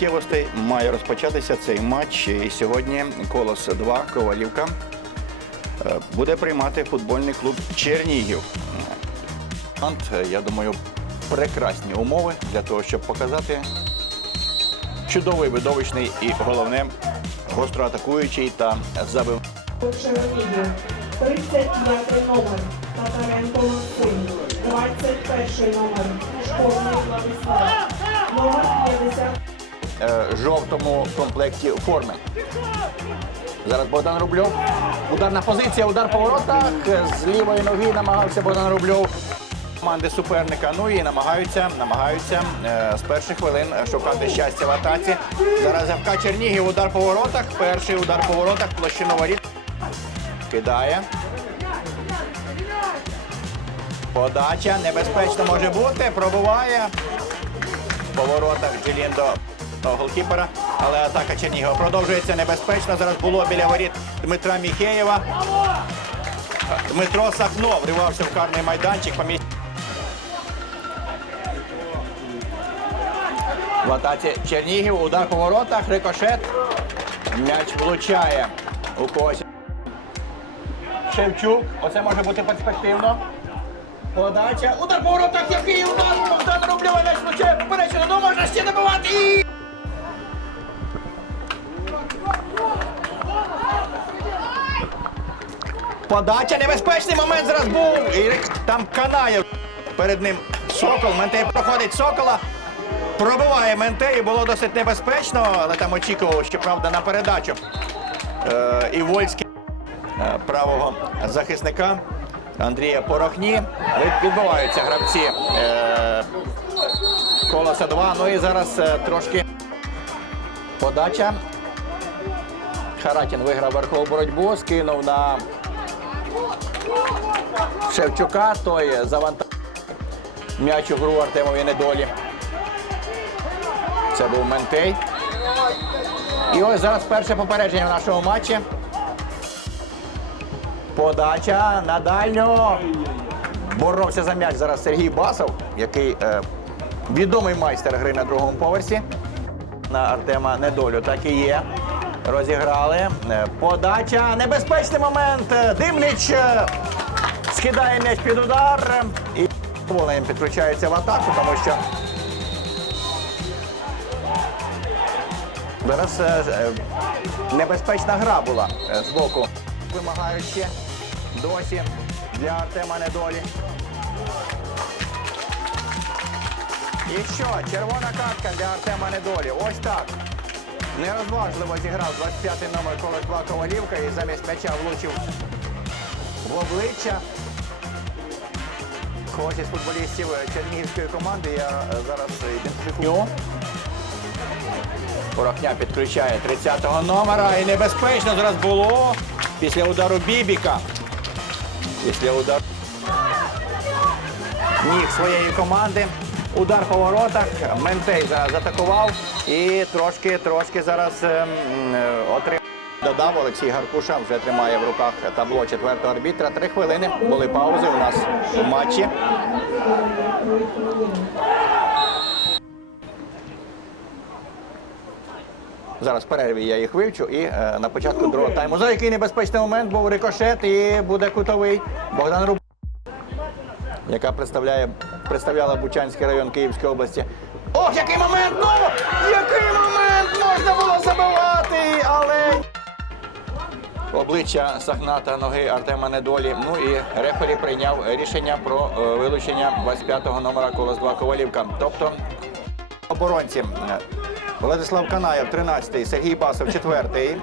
миттєвостей має розпочатися цей матч. І сьогодні Колос 2 Ковалівка е, буде приймати футбольний клуб Чернігів. Я думаю, прекрасні умови для того, щоб показати чудовий, видовищний і головне гостро атакуючий та забив. Чернігів, 35 номер Татаренко Максим, 21 номер Школьний Владислав, номер 50 е, жовтому комплекті форми. Зараз Богдан Рубльов. Ударна позиція, удар по воротах. З лівої ноги намагався Богдан Рубльов. Команди суперника. Ну і намагаються, намагаються е, з перших хвилин шукати щастя в атаці. Зараз ФК Чернігів. Удар по воротах. Перший удар по воротах. Площину воріт. Кидає. Подача небезпечно може бути. Пробуває по воротах Джеліндо голкіпера. Але атака Чернігова продовжується небезпечно. Зараз було біля воріт Дмитра Міхеєва. Дмитро Сахно вривався в карний майданчик. По. В атаці Чернігів. Удар по воротах. Рикошет. М'яч влучає у когось. Шевчук. Оце може бути перспективно. Подача. Удар по воротах. Який удар. Богдан Рублєва м'яч влучає. Поперечено. Ну можна ще добивати. Подача, небезпечний момент зараз був. І там канає перед ним Сокол. Ментей проходить Сокола. Пробиває Ментей. Було досить небезпечно, але там очікував, що правда на передачу. Е, і Вольський е, правого захисника Андрія Порохні. Від- Відбуваються гравці е, колоса 2. Ну і зараз е, трошки подача. Харатін виграв верхову боротьбу, скинув на Шевчука, той завантажив м'яч у гру Артемові недолі. Це був Ментей. І ось зараз перше попередження в нашому матчі. Подача на дальню. Боровся за м'яч зараз Сергій Басов, який е, відомий майстер гри на другому поверсі. На Артема недолю так і є. Розіграли. Е, Подача. Небезпечний момент. Е, Димнич е, скидає м'яч під удар. І Волинь підключається в атаку, тому що зараз небезпечна гра була з боку. Вимагаючи досі для Артема недолі. І що? Червона картка для Артема Недолі. Ось так. Нерозважливо зіграв 25-й номер 2 Ковалівка і замість м'яча влучив в обличчя. Когось із футболістів Чернігівської команди я е, зараз ідентифікую. Порохня підключає 30-го номера і небезпечно зараз було після удару Бібіка. Після удару ніг своєї команди. Удар по воротах. Ментей зараз атакував і трошки, трошки зараз ем, отримав. Додав Олексій Гаркуша, вже тримає в руках табло четвертого арбітра. Три хвилини були паузи у нас у матчі. Зараз перерві я їх вивчу і е, на початку другого тайму. За який небезпечний момент був рикошет і буде кутовий. Богдан Руб яка представляє, представляла Бучанський район Київської області. Ох, який момент! Ну! Який момент! Можна було забивати, але. Обличчя Сахната ноги Артема Недолі. Ну і рефері прийняв рішення про е, вилучення 25-го номера колос 2 Ковалівка. Тобто оборонці Владислав Канаєв, 13-й, Сергій Басов, 4-й.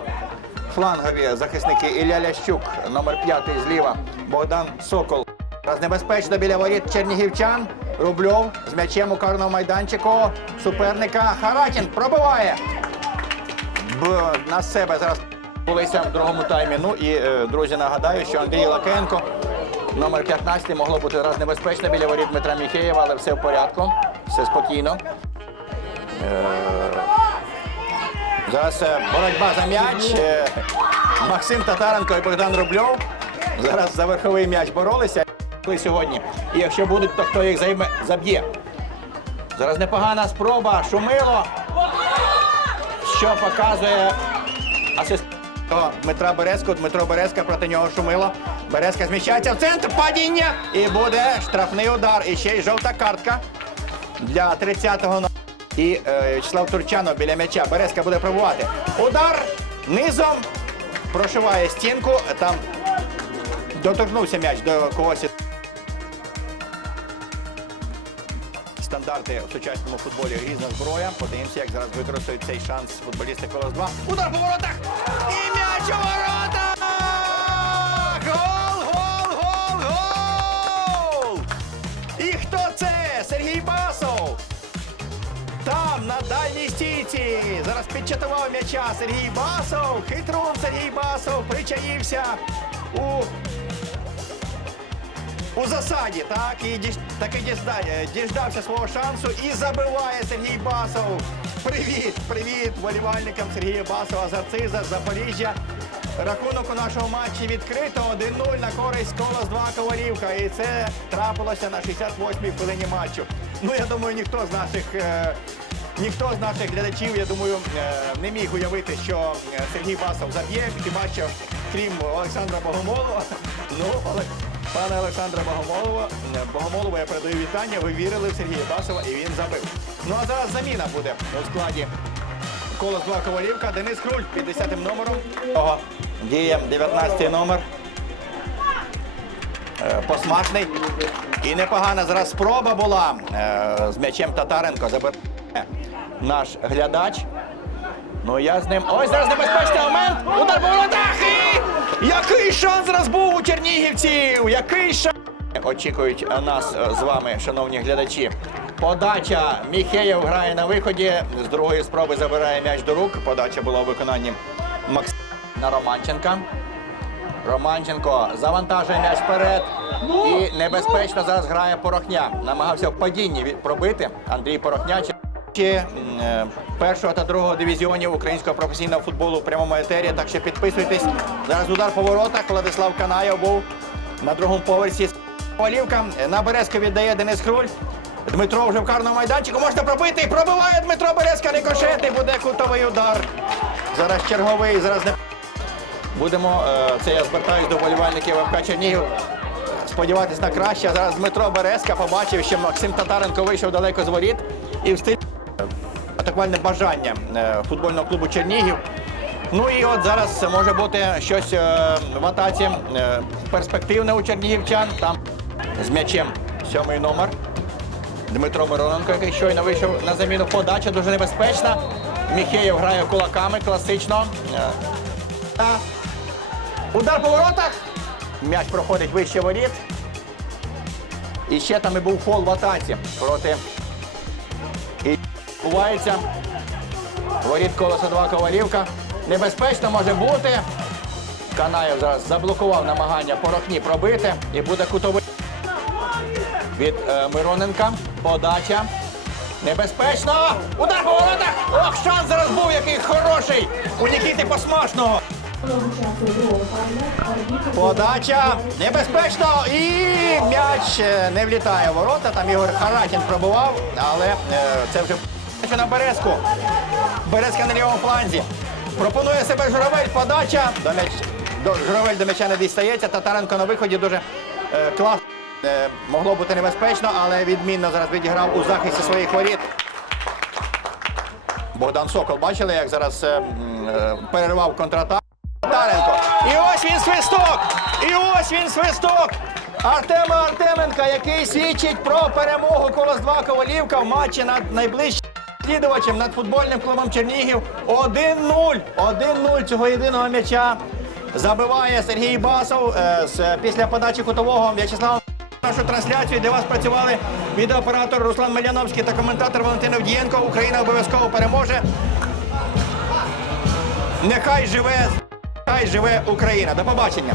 Флангові захисники Ілля Лящук, номер 5 зліва, Богдан Сокол. Зараз небезпечно біля воріт чернігівчан. Рубльов з м'ячем у карному майданчику суперника. Харатін пробиває. Б, на себе зараз булися в другому таймі. Ну і, е, друзі, нагадаю, що Андрій Лакенко, номер 15, могло бути раз небезпечно біля воріт Дмитра Міхеєва, але все в порядку, все спокійно. Е, Зараз е, боротьба за м'яч. Е, Максим Татаренко і Богдан Рубльов. Зараз за верховий м'яч боролися сьогодні. І якщо будуть, то хто їх займе, заб'є. Зараз непогана спроба. Шумило. що показує асистент Дмитра Березку. Дмитро Березка проти нього шумило. Березка зміщається в центр падіння і буде штрафний удар. І ще й жовта картка для 30-го номера. І е, Вячеслав Турчанов біля м'яча. Березка буде пробувати. Удар низом прошиває стінку. Там доторкнувся м'яч до когось. Стандарти в сучасному футболі грізна зброя. Подивимося, як зараз використають цей шанс футболісти Колос 2. Удар по воротах! І м'яч у воротах! Гол, гол, гол, гол! І хто це? Сергій Басов! Там, на дальній стійці, зараз підчатував м'яча Сергій Басов. Хитрун Сергій Басов причаївся у у засаді, так, і діж- таки діжда- е, діждався свого шансу і забиває Сергій Басов. Привіт, привіт вболівальникам Сергія Басова з Арциза, Запоріжжя. Рахунок у нашому матчі відкрито 1-0 на користь Колос 2 Ковалівка. І це трапилося на 68-й хвилині матчу. Ну, я думаю, ніхто з наших. е, Ніхто з наших глядачів, я думаю, е, не міг уявити, що е, Сергій Басов заб'є, хіба що крім Олександра Богомолова. Ну, Олег, пане Олександре Богомолова, е, Богомолова, я передаю вітання. Ви вірили в Сергія Басова і він забив. Ну а зараз заміна буде у складі Колос 2 Ковалівка. Денис Круль 50 номером. Ого, Діє 19 номер. Е, І непогана зараз спроба була е, з м'ячем Татаренко. Забирає наш глядач. Ну я з ним. Ось зараз небезпечний момент. Удар по воротах! Який шанс зараз був у чернігівців! Який шанс! Очікують нас е, з вами, шановні глядачі. Подача Міхеєв грає на виході. З другої спроби забирає м'яч до рук. Подача була у виконанні Максима на Романченка. Романченко завантажує м'яч вперед. І небезпечно зараз грає Порохня. Намагався в падінні пробити Андрій Порохня. Е, Першого та другого дивізіонів українського професійного футболу у прямому етері. Так що підписуйтесь. Зараз удар по воротах. Владислав Канаєв був на другому поверсі. Олівка на Березка віддає Денис Хруль. Дмитро вже в карному майданчику. Можна пробити. Пробиває Дмитро Березка. Рикошет буде кутовий удар. Зараз черговий. Зараз не Будемо, е, це я звертаюся до вболівальників ФК Чернігів. Сподіватись на краще. Зараз Дмитро Березка побачив, що Максим Татаренко вийшов далеко з воріт і в стилі е, атакувальне бажання е, футбольного клубу Чернігів. Ну і от зараз може бути щось е, в атаці е, перспективне у чернігівчан. Там з м'ячем сьомий номер. Дмитро Мироненко, який щойно вийшов на заміну. Подача дуже небезпечна. Міхеєв грає кулаками класично. Удар по воротах. М'яч проходить вище воріт. І ще там і був фол в атаці проти. Бувається. Воріт колеса 2 ковалівка. Небезпечно може бути. Канаєв зараз заблокував намагання порохні пробити. І буде кутовий від е, Мироненка. Подача. Небезпечно! Удар по воротах! Ох, шанс зараз був, який хороший! У Нікіти Посмашного. Подача небезпечно і м'яч е, не влітає в ворота. Там Ігор Харатін пробував, але е, це вже на Березку. Березка на лівому фланзі. Пропонує себе Журавель. Подача. До м'яч, до, Журавель до м'яча не дістається. Татаренко на виході дуже е, класно. Е, могло бути небезпечно, але відмінно зараз відіграв у захисті своїх воріт. Богдан Сокол, бачили, як зараз е, е, перервав контратаку. Татаренко. І ось він свисток! І ось він свисток! Артема Артеменка, який свідчить про перемогу Колос 2 Ковалівка в матчі над найближчим слідувачем над футбольним клубом Чернігів. 1-0. 1-0 цього єдиного м'яча. Забиває Сергій Басов е, після подачі кутового В'ячеслава. Нашу трансляцію для вас працювали відеооператор Руслан Мельяновський та коментатор Валентин Авдієнко. Україна обов'язково переможе. Нехай живе, нехай живе Україна. До побачення.